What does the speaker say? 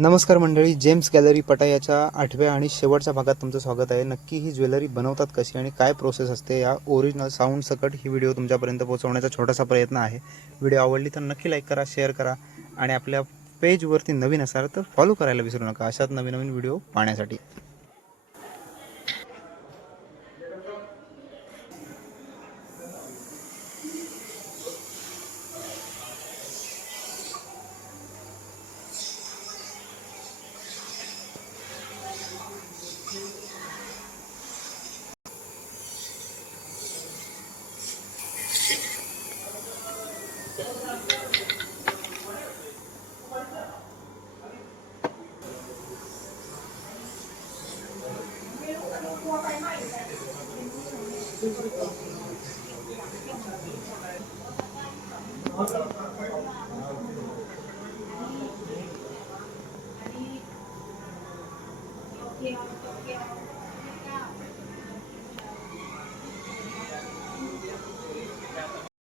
नमस्कार मंडळी, James gallery पटायाच्या 8व्या आणि शेवटच्या भागात तुमचं स्वागत आहे। नक्की ही ज्वेलरी बनवतात कशी आणि काय प्रोसेस असते या ओरिजिनल साऊंड सकट ही व्हिडिओ तुमच्यापर्यंत पोहोचवण्याचा छोटासा प्रयत्न आहे। व्हिडिओ आवडली तर नक्की लाईक करा, शेअर करा आणि आपल्या पेजवरती नवीन असाल तर फॉलो करायला विसरू नका अशाच नवीन नवीन व्हिडिओ पाहण्यासाठी।